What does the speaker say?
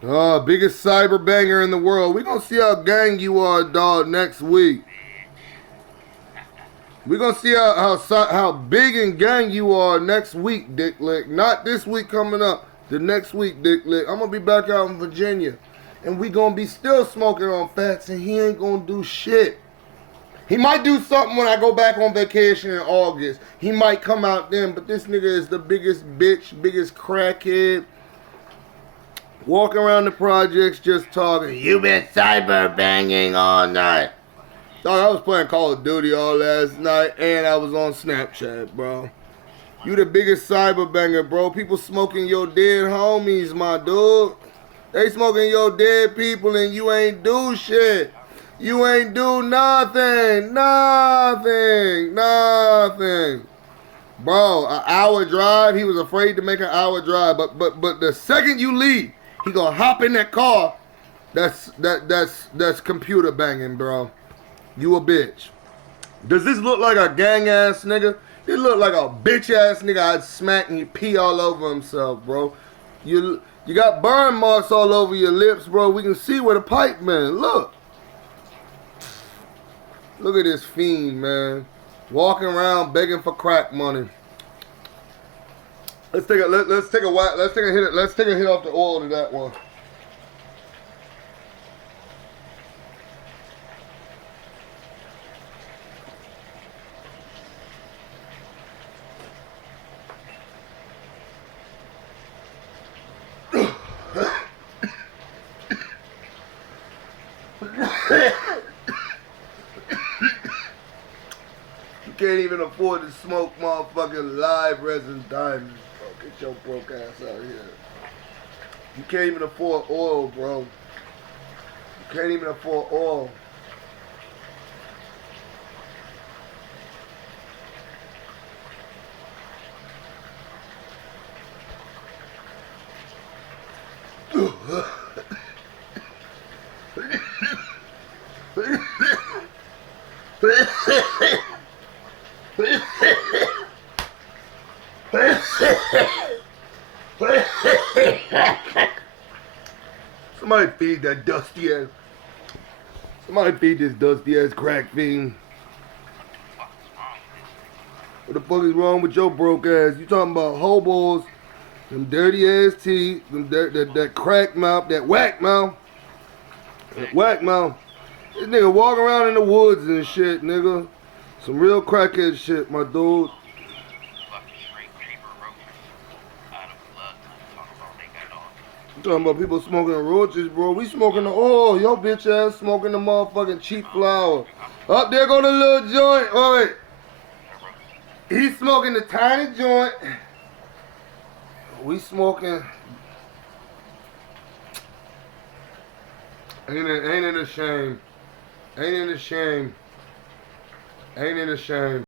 Biggest cyber banger in the world. We gonna see how gang you are, dog, next week. We gonna see how big and gang you are next week, Dick Lick. Not this week coming up. The next week, Dick Lick. I'm gonna be back out in Virginia. And we gonna be still smoking on Fats, and he ain't gonna do shit. He might do something when I go back on vacation in August. He might come out then, but this nigga is the biggest bitch, biggest crackhead. Walking around the projects just talking. You been cyber banging all night. Dog, I was playing Call of Duty all last night, and I was on Snapchat, bro. You the biggest cyber banger, bro. People smoking your dead homies, my dude. They smoking your dead people, and you ain't do shit. You ain't do nothing. Nothing. Nothing. Bro, an hour drive. He was afraid to make an hour drive. But the second you leave, he gonna hop in that car. That's computer banging, bro. You a bitch. Does this look like a gang ass nigga? It look like a bitch ass nigga I'd smack and he pee all over himself, bro. You got burn marks all over your lips, bro. We can see where the pipe been. Look. Look at this fiend, man. Walking around begging for crack money. Let's take a hit off the oil to that one. You can't even afford to smoke motherfucking live resin diamonds, bro. Get your broke ass out here. You can't even afford oil, bro. You can't even afford oil. Somebody feed that dusty ass. Somebody feed this dusty ass crack fiend. What the fuck is wrong with your broke ass? You talking about hobos, them dirty ass teeth, that crack mouth, that whack mouth. That whack mouth. This nigga walking around in the woods and shit, nigga. Some real crackhead shit, my dude. I'm talking about people smoking roaches, bro. We smoking the oil. Yo, bitch ass smoking the motherfucking cheap flower. Up there go the little joint. Oh, wait. He's smoking the tiny joint. We smoking. Ain't it a shame? Ain't it a shame? Ain't it a shame?